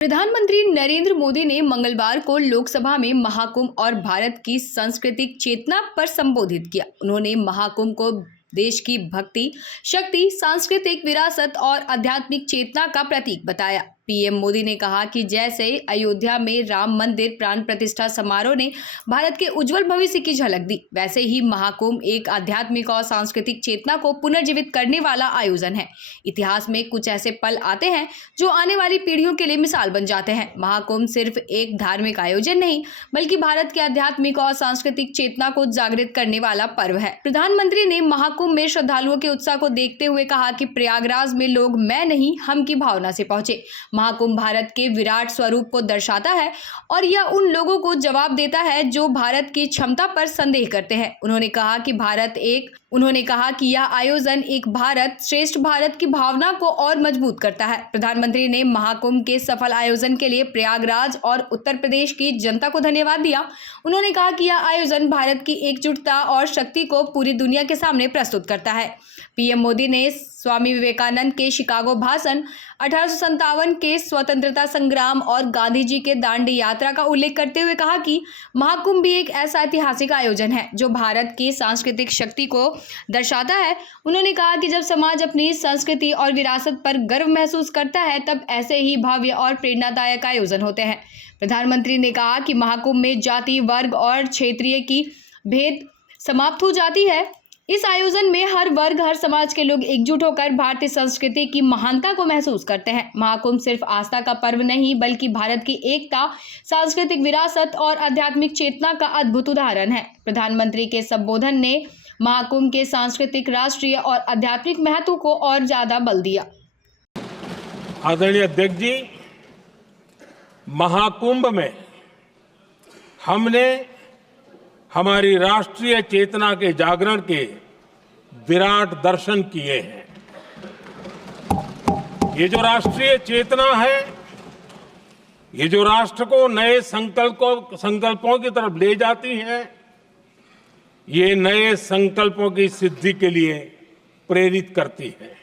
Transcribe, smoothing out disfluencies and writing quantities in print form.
प्रधानमंत्री नरेंद्र मोदी ने मंगलवार को लोकसभा में महाकुंभ और भारत की सांस्कृतिक चेतना पर संबोधित किया। उन्होंने महाकुंभ को देश की भक्ति, शक्ति, सांस्कृतिक विरासत और आध्यात्मिक चेतना का प्रतीक बताया। पीएम मोदी ने कहा कि जैसे अयोध्या में राम मंदिर प्राण प्रतिष्ठा समारोह ने भारत के उज्जवल भविष्य की झलक दी, वैसे ही महाकुंभ एक आध्यात्मिक और सांस्कृतिक चेतना को पुनर्जीवित करने वाला आयोजन है। इतिहास में कुछ ऐसे पल आते हैं जो आने वाली पीढ़ियों के लिए मिसाल बन जाते हैं। महाकुंभ सिर्फ एक धार्मिक आयोजन नहीं, बल्कि भारत के आध्यात्मिक और सांस्कृतिक चेतना को जागृत करने वाला पर्व है। प्रधानमंत्री ने महाकुंभ में श्रद्धालुओं के उत्साह को देखते हुए कहा कि प्रयागराज में लोग मैं नहीं हम की भावना से पहुंचे। महाकुंभ भारत के विराट स्वरूप को दर्शाता है और यह उन लोगों को जवाब देता है जो भारत की क्षमता पर संदेह करते हैं। उन्होंने कहा कि यह आयोजन एक भारत श्रेष्ठ भारत की भावना को और मजबूत करता है। प्रधानमंत्री ने महाकुंभ के सफल आयोजन के लिए प्रयागराज और उत्तर प्रदेश की जनता को धन्यवाद दिया। उन्होंने कहा कि यह आयोजन भारत की एकजुटता और शक्ति को पूरी दुनिया के सामने प्रस्तुत करता है। पीएम मोदी ने स्वामी विवेकानंद के शिकागो भाषण, 1857 के स्वतंत्रता संग्राम और गांधी जी के दांडी यात्रा का उल्लेख करते हुए कहा कि महाकुंभ भी एक ऐसा ऐतिहासिक आयोजन है जो भारत की सांस्कृतिक शक्ति को दर्शाता है। उन्होंने कहा कि जब समाज अपनी संस्कृति और विरासत पर गर्व महसूस करता है, तब ऐसे ही भव्य और प्रेरणादायक आयोजन होते हैं। प्रधानमंत्री ने कहा कि महाकुंभ में जाति, वर्ग और क्षेत्रीय की भेद समाप्त हो जाती है। इस आयोजन में हर वर्ग, हर समाज के लोग एकजुट होकर भारतीय संस्कृति की महानता को महसूस करते हैं। महाकुंभ सिर्फ आस्था का पर्व नहीं, बल्कि भारत की एकता, सांस्कृतिक विरासत और आध्यात्मिक चेतना का अद्भुत उदाहरण है। प्रधानमंत्री के संबोधन ने महाकुंभ के सांस्कृतिक, राष्ट्रीय और आध्यात्मिक महत्व को और ज्यादा बल दिया। आदरणीय अध्यक्ष जी, महाकुंभ में हमने हमारी राष्ट्रीय चेतना के जागरण के विराट दर्शन किए हैं। ये जो राष्ट्रीय चेतना है, ये जो राष्ट्र को नए संकल्पों की तरफ ले जाती है, ये नए संकल्पों की सिद्धि के लिए प्रेरित करती है।